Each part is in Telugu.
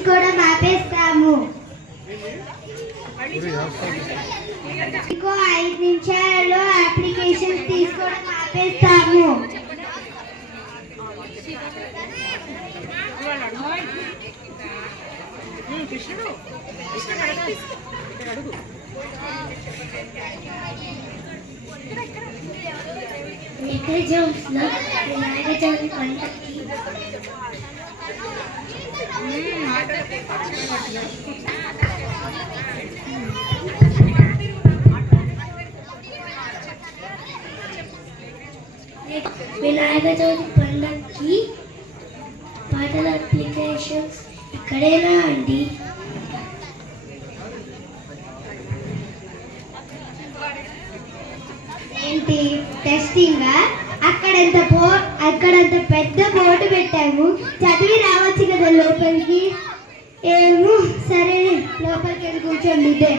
తీసుకోవడం ఆపేస్తాము. ఇంకో 5 నిమిషాలలో అప్లికేషన్స్ తీసుకోవడం ఆపేస్తాము. వినాయక చవితి పండుగకి పాటల అప్లికేషన్స్ ఇక్కడేనా అండి? ఏంటి టెస్టింగ్? అక్కడంత పెద్ద బోర్డు పెట్టాము, చదివి రావచ్చు కదా లోపలికి. ఏమో సరే, లోపలికి వెళ్ళి కూర్చోండి. ఇదే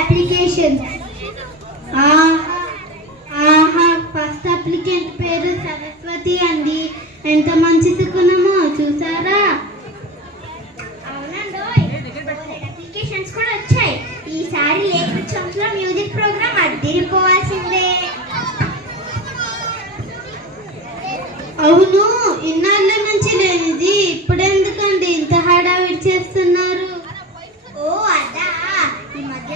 అప్లికేషన్. ఫస్ట్ అప్లికెంట్ పేరు సరస్వతి అండి. ఎంత మంచి సుకునమో చూసారా? అవునండి, అప్లికేషన్స్ కూడా వచ్చాయి. ఈసారి లేఖ మ్యూజిక్ ప్రోగ్రామ్ అడ్డిరిపోవాల్సిందే. అవును, ఇన్నాళ్ళ నుంచి లేనిది ఇప్పుడెందుకండి ఇంత హడావిడి చేస్తున్నారు? ఓ అదా, ఈ మధ్య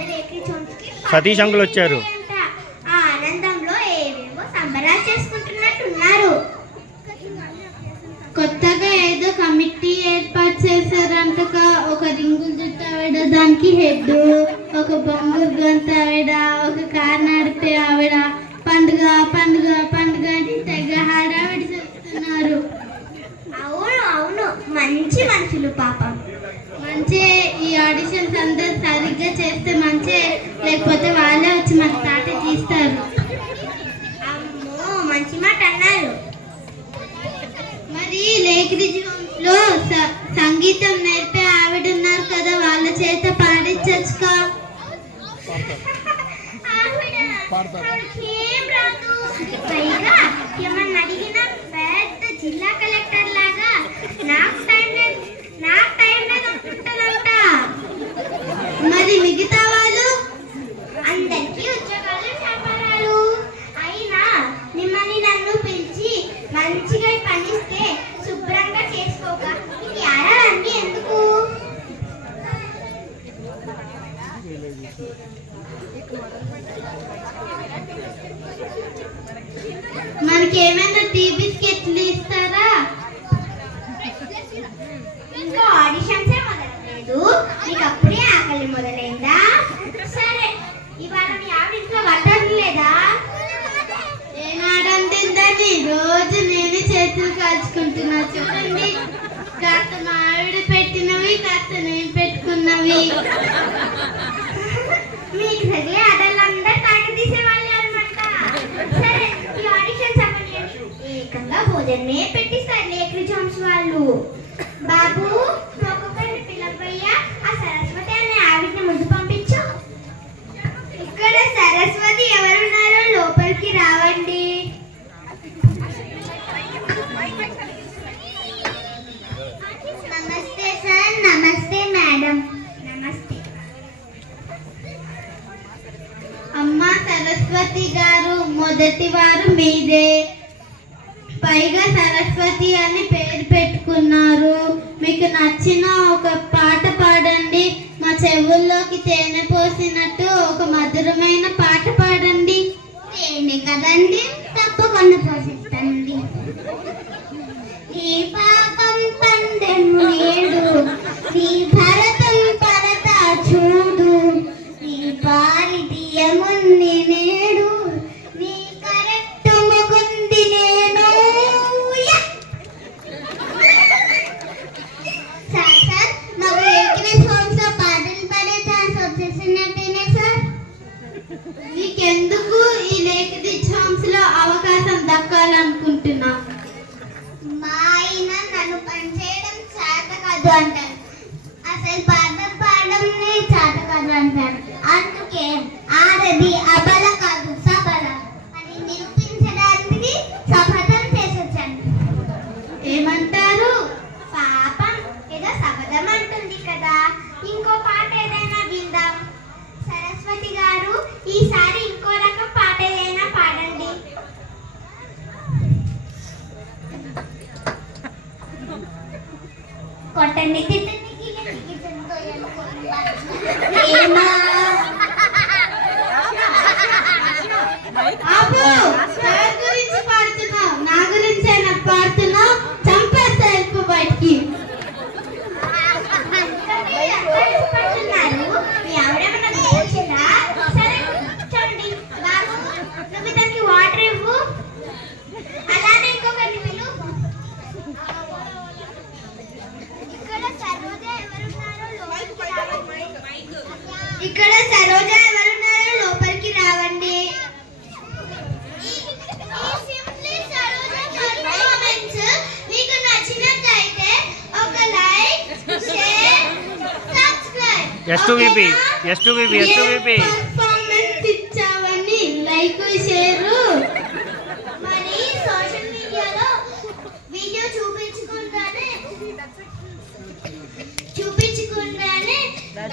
సతీష్ అంకుల్ వచ్చారు. ఆనందంలో ఏవేవో సంబరాలు చేసుకుంటున్నట్టున్నారు. కొత్తగా ఏదో కమిటీ ఏర్పాటు చేశారంటగా. ఒక రింగుల జుట్టు ఆవిడ, దానికి హెడ్, ఒక బొంగురు గంత ఆవిడ, ఒక కార్ నడిపే ఆవిడ. పండుగ పండుగ పండుగ అని తెగ హడావిడి చేస్తున్నారు. అవును అవును, మంచి మనుషులు పాపం. మంచి ఈ ఆడిషన్స్ అందరు సరిగ్గా చేస్తే మంచి, లేకపోతే వాళ్ళే వచ్చి మన తాట తీస్తారు. అమ్మో, మంచి మాట అన్నారు. మరి లేఖలో సంగీతం నేర్పే ఆవిడ ఉన్నారు కదా, వాళ్ళ చేత పాడించచ్చుగా. పైగా ఏమన్నా అడిగినా పెద్ద జిల్లా కలెక్టర్ లాగా నాకు టైం లేదు అనుకుంటారంట. మరి మిగతా వాళ్ళు అందరికీ ఉద్యోగాలు, వ్యాపారాలు. అయినా మిమ్మల్ని నన్ను పిలిచి మంచిగా పనిస్తే శుభ్రంగా చేసుకోక ఇది అన్నీ ఎందుకు? మనకి ఏమైనా టీ బిస్కెట్లు ఇస్తారా? ఇంకా ఆడిషన్సే మొదలలేదు, నీకు అప్పుడే ఆకలి మొదలైందా? సరే, ఇవాళ మీ ఆవింట్లో వడ్డలు లేదా? ఏనాడం తిందని రోజు నేనే చేతులు కాల్చుకుంటున్నా. చూడండి, కాస్త మా ఆవిడ పెట్టినవి, కాస్త నేను పెట్టుకున్నవి. మీకు సరే అడలందరూ తాట తీసేవాళ్ళు అనమాట. సరే, ఈ ఆడిషన్స్ అవన్నీ ఏకంగా భోజనమే పెట్టిస్తారు లేఖ జామ్స్ వాళ్ళు. బాబు, ఒక్కొక్కరిని పిలవయ్యా. ఆ సరస్వతి అనే ఆవిడని ముందు పంపించు. ఇక్కడ సరస్వతి ఎవరున్నారో లోపలికి రావండి. నమస్తే సార్. నమస్తే మేడం. నమస్తే అమ్మా. సరస్వతి గారు, మొదటి వారు మీరే. పైగా సరస్వతి అని పేరు పెట్టుకున్నారు. మీకు నచ్చిన ఒక పాట పాడండి. మా చెవుల్లోకి తేనె పోసినట్టు ఒక మధురమైన పాట పాడండి. తేనె కదండి, తప్పకుండా పోసిస్తానండి. ఈ పాపం పందెము ఏడు, నీ భరతం పరత చూడు, నీ పారి తీయముంది నేడు, నీ కరెక్ట్ ముగుంది నేను. సార్, మాకు ఏకనే సాంగ్స్ లో పాటలు పాడే కాదు అంటారు. అందుకే ఆడది అబల కాదు సబల అని నిరూపించడానికి శపథం చేసొచ్చాను. ఏమంటారు? పాపం ఏదో శపథం అంటుంది కదా, ఇంకో పాట ఏదైనా విందాం. సరస్వతి గారు, ఈసారి ఇంకో రకం పాట ఏదైనా పాడండి. కొట్టండి, తిట్టండి, గురించి పాడుతున్నావు, నా గురించి అయినా పాడుతున్నావు, చంపేస్తా ఎక్కువ బయటికి. సరే కూర్చోండి బాబు, నువ్వు దానికి వాటర్ ఇవ్వు. అలానే ఇంకొకటి పిలు. ఇక్కడ సరోజ ఎవరున్నారో లోపలికి రావండి. మీకు నచ్చినట్లయితే ఒక లైక్, షేర్, సబ్స్క్రైబ్. పర్ఫార్మెన్స్ ఇచ్చావని లైక్, షేర్. మరి సోషల్ మీడియాలో వీడియో చూపించుకుంటానే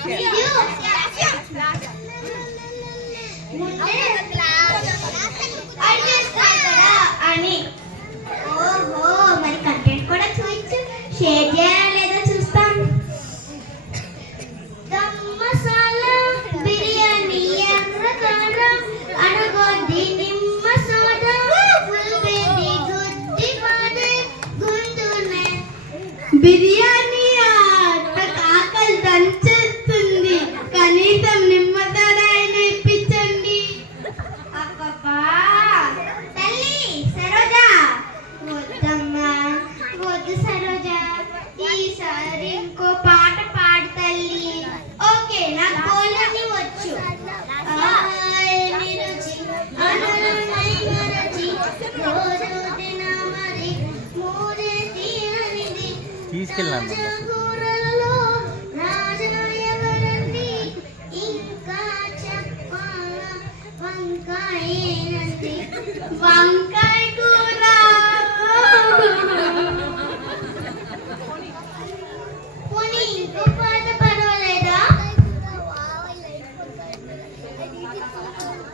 వీడియో అని. ఓహో, మరి కంటెంట్ కూడా చూపించు. షేర్ చేయాలా లేదా చూస్తాం. దమ్ మసాలా బిర్యానీ ఎర్రకారం అడగొద్ది నిమ్మ సోడా ఉల్లిగడ్డి గుడ్డి పాడే గుండునే. బిర్యానీ ఆకలి దంచేస్తుంది, కనీసం నిమ్మతోడైన ఇప్పించండి. అబ్బబ్బా తల్లి సరోజ, వద్దమ్మా వద్దు సరోజ, ఈసారి ఇంకో పాట పాడు తల్లి. ఓకే, నాకు బోలని వచ్చు. తీసుకెళ్ళాను వంకాయ కూర. పోనీ ఇంకో పాట పర్వాలేదా?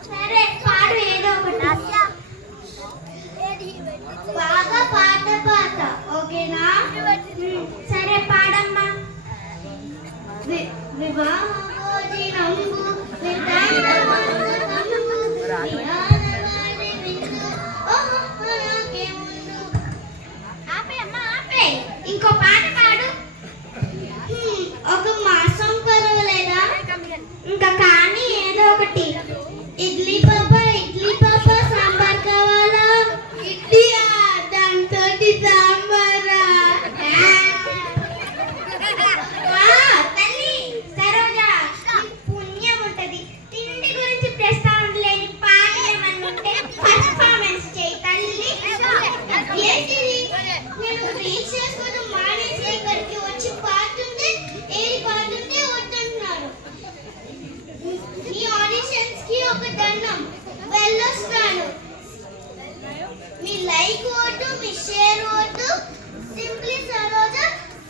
సరే పాడు ఏదో ఒకటి, బాగా పాట ఓకేనా? సరే పాడమ్మా. వివాహ భోజనంబు ఇంకో పాట పాడు. ఒక మాసం పర్వాలేదా? ఇంకా కానీ ఏదో ఒకటి. ఇడ్లీ పాప సాంబార్ కావాలా? ఇడ్లీయా, దాంతో సాంబారా? తల్లి సరోజ, పుణ్యం ఉంటది. తిండి గురించి ప్రస్తావన లేని పాట ఏమన్నా ఉంటే పర్ఫార్మెన్స్ చేయి తల్లి. నేను రీచ్ చేసుకోవడం మానేసి ఇక్కడికి వచ్చి పాడుతుంటే ఏది పాడుతుంటే వద్దంటున్నారు. ఈ ఆడిషన్స్ కి ఒక దండం, వెళ్ళొస్తాను. మీ లైక్ ఓటు, మీ షేర్ ఓటు. Simply Saroja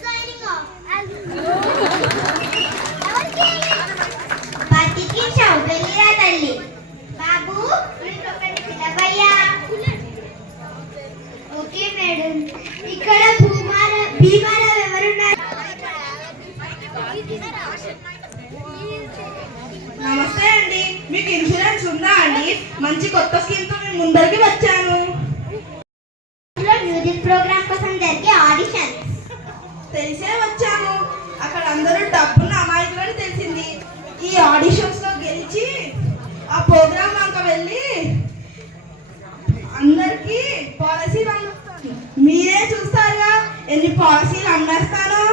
signing off. బతికించావు వెళ్ళిరా తల్లి. బాబు ఇంకొకటి పిలవయ్యా. Okay madam. ఇక్కడ భీమారావు ఎవరున్నారు? నమస్తే అండి, మీకు ఇన్సూరెన్స్ ఉందా అండి? మంచి కొత్త స్కీమ్ తో మేము ముందరికి వచ్చాను. మ్యూజిక్ ప్రోగ్రామ్ కోసం జరిగే ఆడిషన్ తెలిసే వచ్చాను. అక్కడ అందరూ డబ్బున్న అమాయకులని తెలిసింది. ఈ ఆడిషన్స్ లో గెలిచి ఆ ప్రోగ్రామ్ అంక వెళ్ళి అందరికి పాలసీలు మీరే చూస్తారుగా ఎన్ని పాలసీలు అమ్మేస్తాను.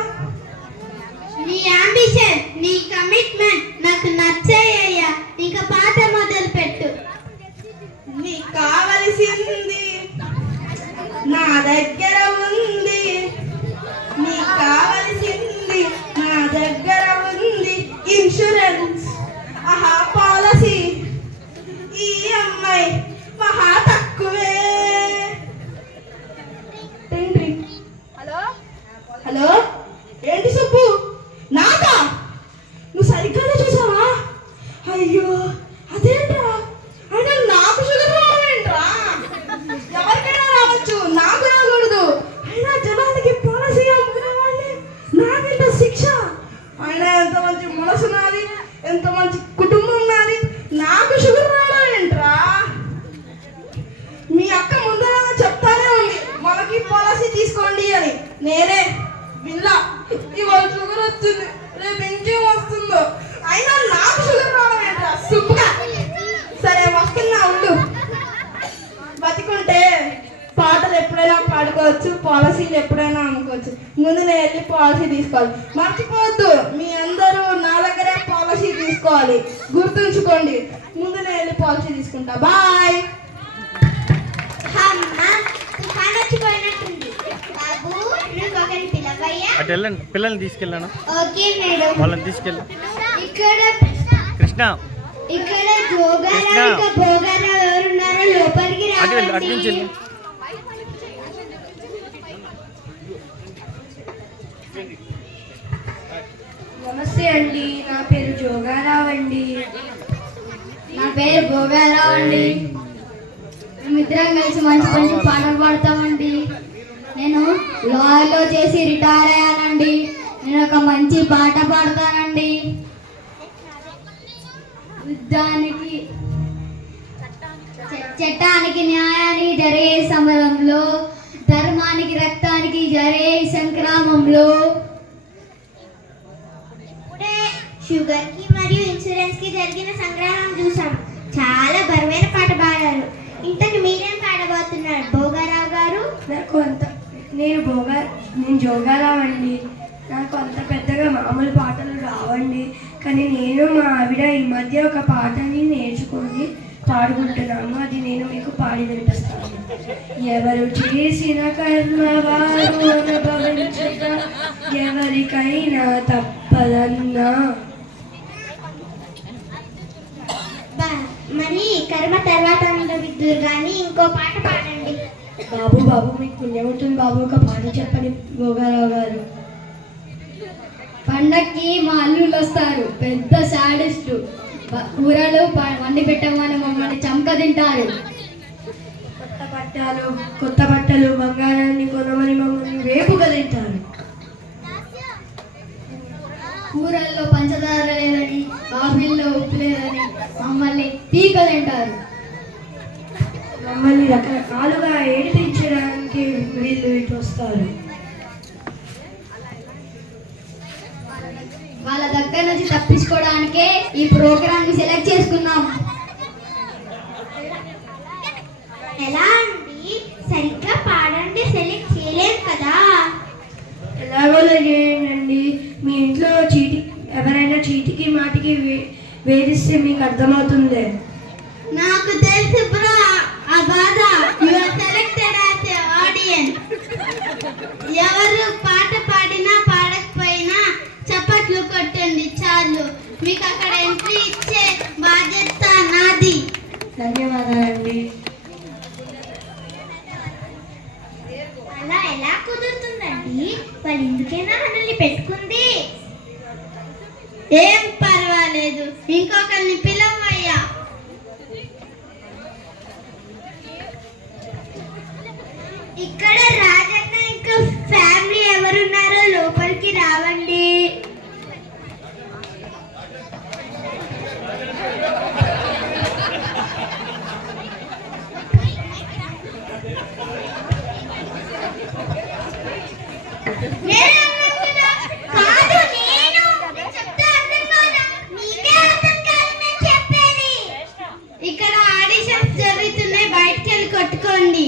నీ అంబిషన్, నీ కమిట్మెంట్ నాకు నచ్చాయ్యా. ఇంకా పాట మొదలు పెట్టు. నీకు కావలసింది నా దగ్గర ఉంది, నీకు కావలసింది నా దగ్గర ఉంది. ఇన్సూరెన్స్ మనసు నాది, ఎంత మంచి కుటుంబం నాది, నాకు షుగర్ రావడం ఏంట్రా? మీ అక్క ముందు చెప్తానే ఉంది మనకి పాలసీ తీసుకోండి అని. నేనే విల్లా ఇవాళ షుగర్ వచ్చింది, రేపు ఇంకేం వస్తుందో, అయినా నాకు షుగర్ రావడం ఏంట్రా? సుబ్బుగా సరే వస్తున్నా ఉండు. బతికుంటే పాటలు ఎప్పుడైనా పాడుకోవచ్చు, పాలసీలు ఎప్పుడైనా అమ్ముకోవచ్చు. ముందు నేను వెళ్ళి పాలసీ తీసుకోవాలి. మర్చిపోవద్దు, మీ అందరూ నా దగ్గరే పాలసీ తీసుకోవాలి, గుర్తుంచుకోండి. ముందు నేను వెళ్ళి పాలసీ తీసుకుంటా. బాయ్. తుఫాన్ వచ్చిపోయినట్టుంది. బాబు నువ్వు ఒకరిని పిలవయ్యా. అటు వెళ్ళండి, పిల్లల్ని తీసుకెళ్ళాను. Okay madam. వాళ్ళని తీసుకెళ్ళి. ఇక్కడ కృష్ణ ఇక్కడ జోగారావు ఇంకా భోగారావు ఎవరున్నారో లోపలికి అటు వెళ్ళి, అటు నుంచి వెళ్ళి. నమస్తే అండి, నా పేరు జోగారావు అండి. నా పేరు భోగారావు అండి. మేమిద్దరం కలిసి మంచి మంచి పాటలు పాడతామండి. నేను లాలో చేసి రిటైర్ అయ్యానండి. నేను ఒక మంచి పాట పాడతానండి. యుద్ధానికి చట్టానికి న్యాయానికి జరిగే సమరంలో, ధర్మానికి రక్తానికి జరిగే సంగ్రామంలో, షుగర్ కి మరియు ఇన్సూరెన్స్ కి జరిగిన సంగ్రామం చూసాం. చాలా బరువైన పాట పాడారు. ఇంతకు మీరేం పాడబోతున్నారు భోగారావు గారు? నేను జోగారావు అండి. నాకు అంత పెద్దగా మామూలు పాటలు రావండి, కానీ నేను మా ఆవిడ ఈ మధ్య ఒక పాటని నేర్చుకొని పాడుకుంటున్నాము. అది నేను మీకు పాడి వినిపిస్తాను. ఎవరు చేసిన కర్మ వారు అనుభవించగా, ఎవరికైనా తప్పదన్నా. మరి కర్మ తర్వాత అనుభవిద్దురు కానీ ఇంకో పాట పాడండి. బాబు మీకు పుణ్యం ఉంటుంది బాబు, ఒక పాట చెప్పండి భోగారావు గారు. పండక్కి మా అల్లుళ్ళు వస్తారు, పెద్ద సాడిస్ట్. కూరలు వండి పెట్టమని మమ్మల్ని చంక తింటారు. కొత్త బట్టలు బంగారాన్ని కొనమని మమ్మల్ని వేపుగా తింటారు. కూరల్లో పంచదార లేదని, కాఫీల్లో ఉప్పు లేదని మమ్మల్ని పీక తింటారు. మమ్మల్ని రకరకాలుగా ఏడిపించడానికి వీళ్ళు ఇటు వస్తారు. వాళ్ళ దగ్గర నుంచి తప్పించుకోవడానికే ఈ ప్రోగ్రామ్ ని సెలెక్ట్ చేసుకున్నాం. ఎలా అండి? సరిగ్గా పాడండి, సెలెక్ట్ చేయలేం కదా. ఎలాగో చేయండి. మీ ఇంట్లో ఎవరైనా చీటికి మాటికి వేధిస్తే మీకు అర్థమవుతుంది. నాకు తెలుసు బ్రో ఆ బాధ. You are selected as a audience. ఎవరు పాట పాడినా పాడకపోయినా చప్పట్లు కొట్టండి చాలు. మీకు అక్కడ ఎంట్రీ ఇచ్చే బాధ్యత నాది. ధన్యవాదాలండి. అలా ఎలా కుదురుతుందండి? వాళ్ళు ఎందుకైనా మనల్ని పెట్టుకుంది. ఏం పర్వాలేదు, ఇంకొకరిని పిలవయ్యా. ఇక్కడ రాజన్న ఇంకా ఫ్యామిలీ ఎవరున్నారో లోపలికి రావండి. ఇక్కడ ఆడిషన్స్ జరుగుతున్నాయి, బయటికి వెళ్ళి కొట్టుకోండి.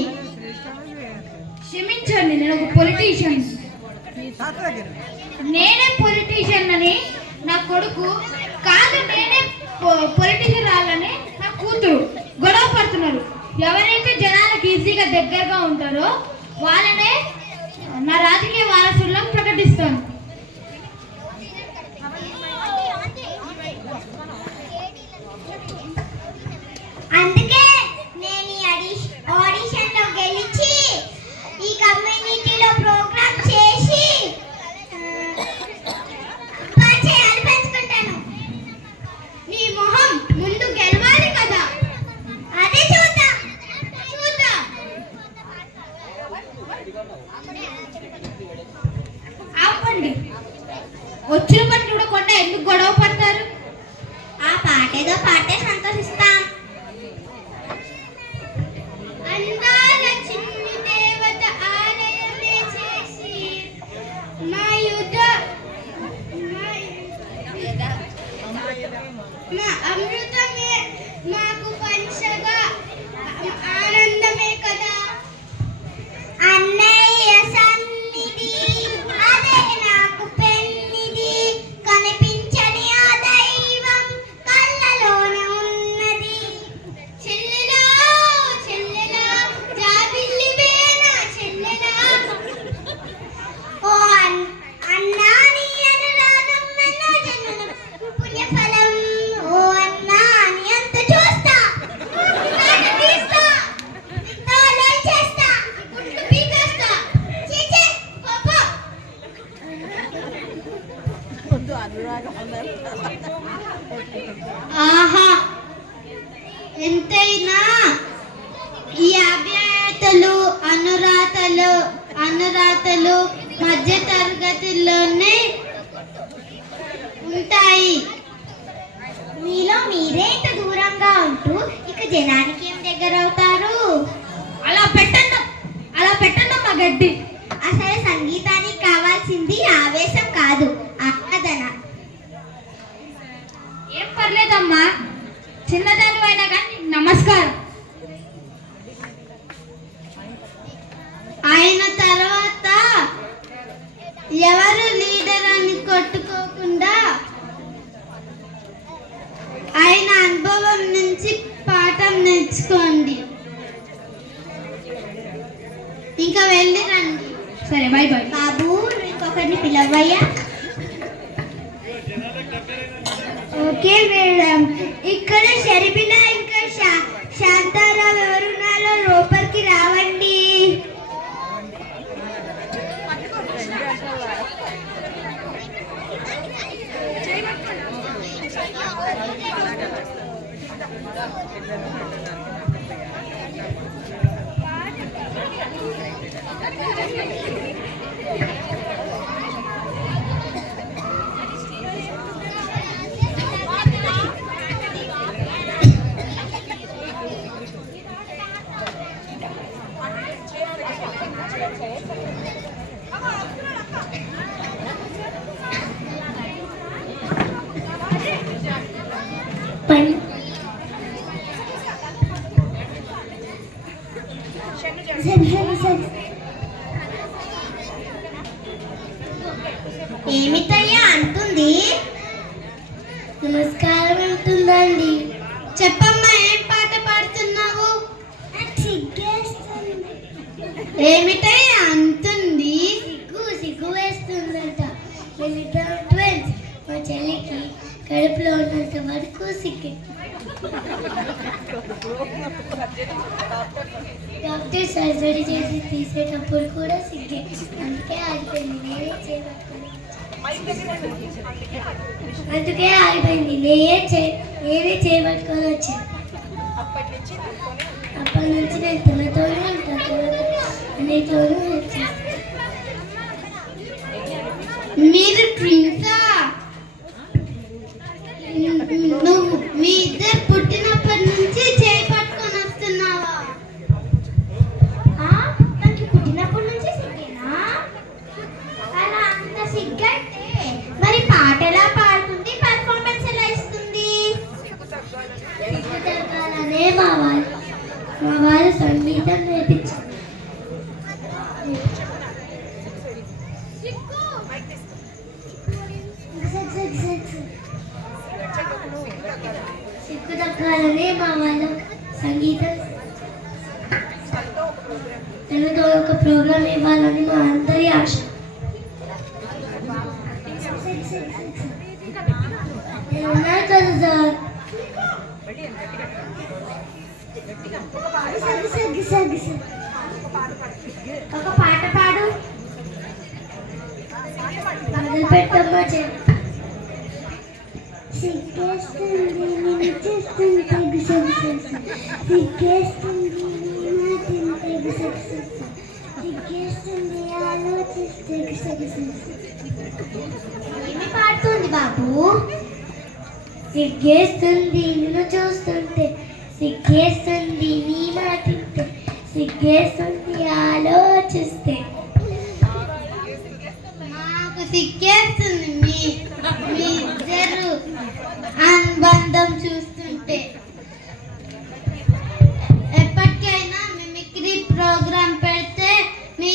క్షమించండి, నేను ఒక పొలిటీషియన్. నేనే పొలిటీషియన్ అని నా కొడుకు కాదు, నేనే పొలిటీషియన్ రాలని నా కూతురు గొడవ పడుతున్నారు. ఎవరైతే జనాలకు ఈజీగా దగ్గరగా ఉంటారో వాళ్ళనే నా రాజకీయ వారసులను ప్రకటిస్తాను. అందుకే నేను ఆడిషన్లో గెలిచి ఈ కమ్యూనిటీలో ప్రోగ్రామ్ చేసి పరిచయాలు పెంచుకుంటాను. నీ మొహం ముందు గెలవాలి కదా, అదే చూద్దాం. పాటేదో పాటే సంతోషిస్తాం. అందాల చిన్ని దేవత ఆలయమే చేసి మా అమృతమే మాకు పంచగా ఆనందమే కదా. అన్నయ్య సన్నిధి అదే నాకు పెన్నిది, కనిపించని ఆ దైవం కళ్ళలోనే ఉన్నది. చెల్లెలా చెల్లెలా జాబిల్లివే నా చెల్లెలా, ఓ అన్నా నీ అనురాగం నన్ను జన్మల పుణ్యఫలం. ఓ అన్నా నీ అంత చూస్తా, నాన్న తీస్తా, విత్తనాలు చేస్తా, గుడ్లు పీకేస్తా. చీచే పాపా. ఆహా, ఎంతైనా ఈ అభ్యాయతలు అనురాతలు మధ్య తరగతిలోనే ఉంటాయి. మీలో మీరే ఇంత దూరంగా ఉంటూ ఇక జనానికి ఏం దగ్గర అవుతారు? అలా పెట్టండి మా గడ్డి. అసలు సంగీతానికి కావాల్సింది ఆవేశం కాదు, ఆరాధన. ఏం పర్లేదమ్మా, చిన్నదాని అయినా కానీ నమస్కారం. ఆయన తర్వాత ఎవరు లీడర్ అని కొట్టుకోకుండా ఆయన అనుభవం నుంచి పాఠం నేర్చుకోండి. ఇంకా వెళ్ళి రండి. సరే, బై బై. బాబు, ఇంకొకరిని పిలవయ్యా. Okay madam. ఇక్కడ షర్మిల ఇంకా శాంతారావు ఎవరున్నారో లోపలికి రావండి. ఏమిటయ్యా అంటుంది? నమస్కారం అంటుందండి. చెప్పమ్మా, ఏం పాట పాడుతున్నావు? ఏమిటయ్యా అంటుంది? సిగ్గు వేస్తుందంట. మా చెల్లికి కడుపులో ఉన్నంత వరకు సిగ్గు. డాక్టర్ సర్జరీ చేసి తీసేటప్పుడు కూడా సిగ్గే, అందుకే ఆగిపోయింది. నేనే చేయబట్టుకొని వచ్చాను. అప్పటి నుంచి నేను తనతోనే ఉంటాను, అన్నిటిలోనూ వచ్చాను. మీరు ట్విన్సా? నువ్వు మీ ఇద్దరు పుట్టినప్పటి నుంచి చేయి పట్టుకొని వస్తున్నావా? నాకు పుట్టినప్పటి నుంచి సిగ్గేనా? అలా అంత సిగ్గంటే మరి పాట ఎలా పాడుతుంది, పర్ఫార్మెన్స్ ఎలా ఇస్తుంది? సిగ్గు తగ్గాలనే మా వాళ్ళు సంగీతం నేర్పించారు. సిగ్గు తగ్గాలనే మా వాళ్ళు సంగీతం తెలుగుతో ఒక ప్రోగ్రాం ఇవ్వాలని మా అందరి ఆశ. నేనున్నాను కదా సార్. ఒక పాట పాడు. మొదలు పెట్టమ్మా. సిగ్గేస్తుంది నేను చేస్తుంటే సిగ్గేస్తుంది సిగ్గేస్తుంది ఆలోచిస్తే ఏమి పాడుతుంది బాబు? సిగ్గేస్తుంది నిన్ను చూస్తుంటే, సిగ్గేస్తుంది నీ మాటింటే, సిగ్గేస్తుంది ఆలోచిస్తే. నాకు సిగ్గేస్తుంది మీ ఇద్దరు అనుబంధం చూస్తుంటే. ఎప్పటికైనా మిమిక్రీ ప్రోగ్రామ్ పెడితే, మీ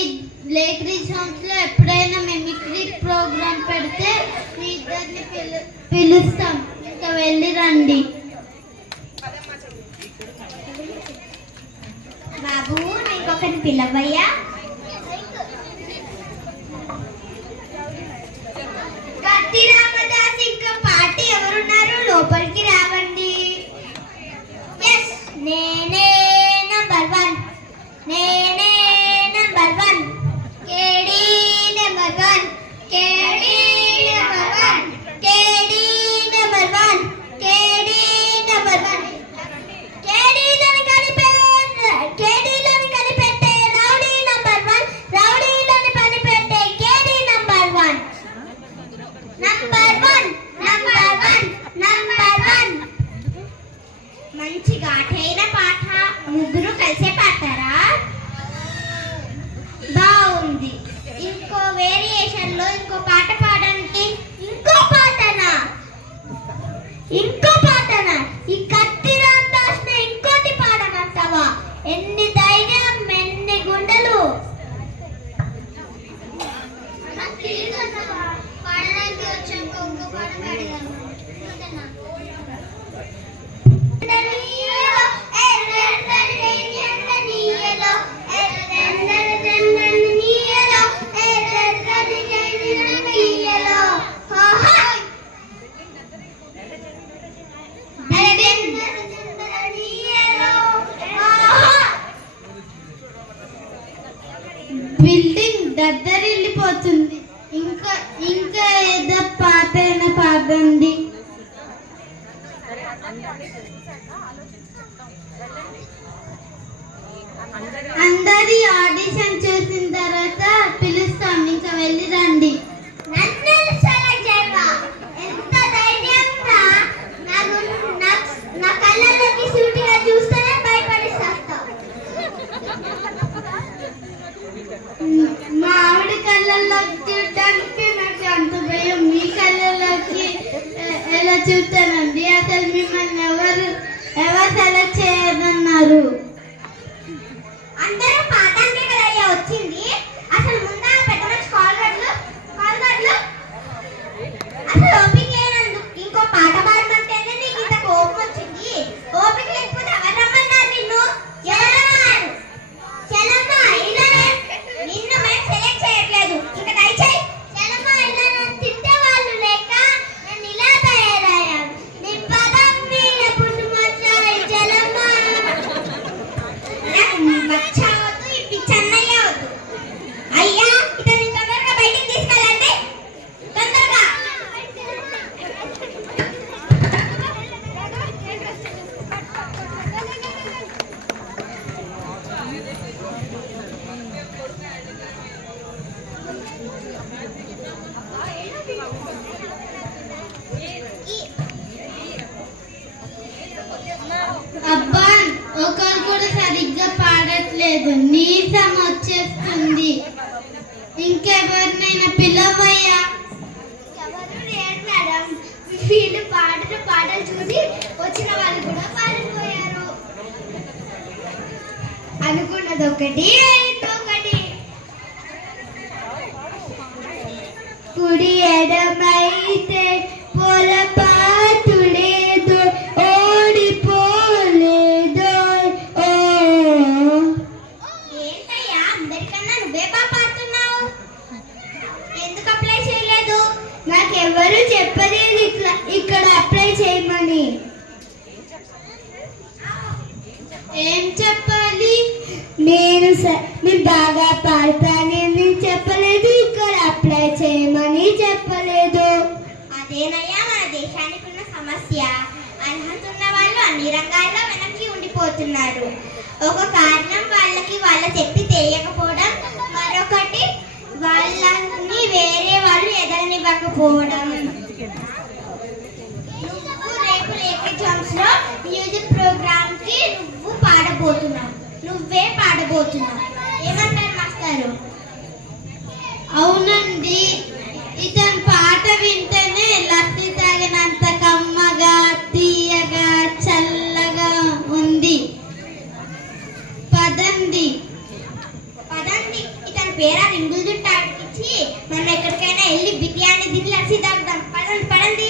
లేక్రీజ్ హోమ్స్ లో ఎప్పుడైనా మిమిక్రీ ప్రోగ్రామ్ పెడితే మీ ఇద్దరిని పిలుస్తాం, ఇంకా వెళ్ళి రండి. బాబు నీకొకరిని పిలవయ్యా. కత్తి రామదాస్ ఇంకా పార్టీ ఎవరున్నారు? లోపలికి రావండి. నేనే నంబర్ 1, నేనే నంబర్ 1, కేడి నంబర్ 1, కేడి నంబర్ 1, కేడి నంబర్ 1, కేడి నంబర్ 1. కేడీలను కనిపెట్టే రౌడీ నంబర్ 1, రౌడీలను కనిపెట్టే కేడీ నంబర్ 1. Number 1, number 1, number 1. మంచి ఘాటైన పాట, ముగ్గురు కలిసే పాడతారా? బాగుంది. ఇంకో వేరియేషన్ లో ఇంకో పాట పాడండి. ఇంకో పాటనా? ఇంకో పాటనా? ఈ కత్తి రామదాస్ ఇంకోటి పాడమంటావా? ఎన్ని ధైర్యం, ఎన్ని గుండెలు. పాడడానికి వచ్చాక ఇంకో పాట పాడగలను. బిల్డింగ్ దద్దరిల్లిపోతుంది. ఇంకా ఇంకా ఏదో పాట అయినా పాడండి. అందరి ఆడిషన్ చూసిన తర్వాత పిలుస్తాం, ఇంకా వెళ్ళి రండి. నన్ను సెలెక్ట్ చేయవా? ఎంత ధైర్యంగా నా కళ్ళలోకి సూటిగా చూస్తేనే భయపడిస్తావు. మా ఆవిడ కళ్ళల్లోకి చూడడానికి నాకు అంత భయం. మీ కళ్ళల్లోకి ఎలా చూస్తానండి? అసలు మిమ్మల్ని ఎవరు సెలెక్ట్ చేయదన్నారు? అందరూ పాఠానికి కదయ్యా వచ్చింది. అసలు ముందా పెద్ద మంచి కాల్గడ్లు అసలు ఓపిక లేనందుకు ఇంకో పాట పాడమంటేనే నీకు ఇంత కోపం వచ్చింది. ఓపిక లేకపోతే ఎవరు రమ్మన్నారు నిన్ను? ఎవరన్నారు? చలమ్మ ఇలానే నిన్ను మేము సెలెక్ట్ చేయట్లేదు. ఇంకా దయచేయి. చలమ్మ ఇలా నన్ను తిట్టే వాళ్ళు లేక నేను ఇలా తయారయ్యాను. నీ పదం మీద పుట్టు మాట్లాడే చలమ్మ. వచ్చావద్దు, ఈ పిచ్చన్నయ్య వద్దు. అయ్యా ఇతని తొందరగా బయటికి తీసుకెళ్ళండి, తొందరగా. అబ్బా, ఒకరు కూడా సరిగ్గా పాడట్లేదు, నీసం వచ్చేస్తుంది. ఇంకెవరినైనా పిలవయ్యా. ఎవరు లేరు మేడం. వీళ్ళు పాడిన పాటలు చూసి వచ్చిన వాళ్ళు కూడా పాడిపోయారు. అనుకున్నది ఒకటి, అయింది ఒకటి. కుడి ఎడమైతే పొరపాటులేదు, ఓడిపోలేదు. ఏంటయ్యా అందరికన్నా నువ్వే బాగా పాడుతున్నావు? ఎందుకు అప్లై చేయలేదు? నాకెవరు చెప్పలేదు ఇక్కడ అప్లై చేయమని. ఏం చెప్పాలి? నేను బాగా పాడతానని చెప్పలేదు, ఇక్కడ అప్లై చేయమని చెప్పలేదు. అదేనయ్యా మన దేశానికి ఉన్న సమస్య. అర్హత ఉన్న వాళ్ళు అన్ని రంగాల్లో వెనక్కి ఉండిపోతున్నారు. ఒక కారణం వాళ్ళ శక్తి తెలియకపోవడం, మరొకటి వాళ్ళని వేరే వాళ్ళు ఎదగనివ్వకపోవడం. నువ్వు మ్యూజిక్ ప్రోగ్రామ్ కి నువ్వు పాడబోతున్నావు. నువ్వే పాడబోతున్నావు. ఏమంటారు మాస్టారు? అవునండి, ఇతని పాట వింటేనే లస్సీ తాగినంత కమ్మగా తీయగా చల్లగా ఉంది. పదండి పదండి, ఇతని పేర రింగులు జుట్టు ఆడిపించి మనం ఎక్కడికైనా వెళ్ళి బిర్యానీ తిని లస్సీ తాగుదాం. పదండి పదండి.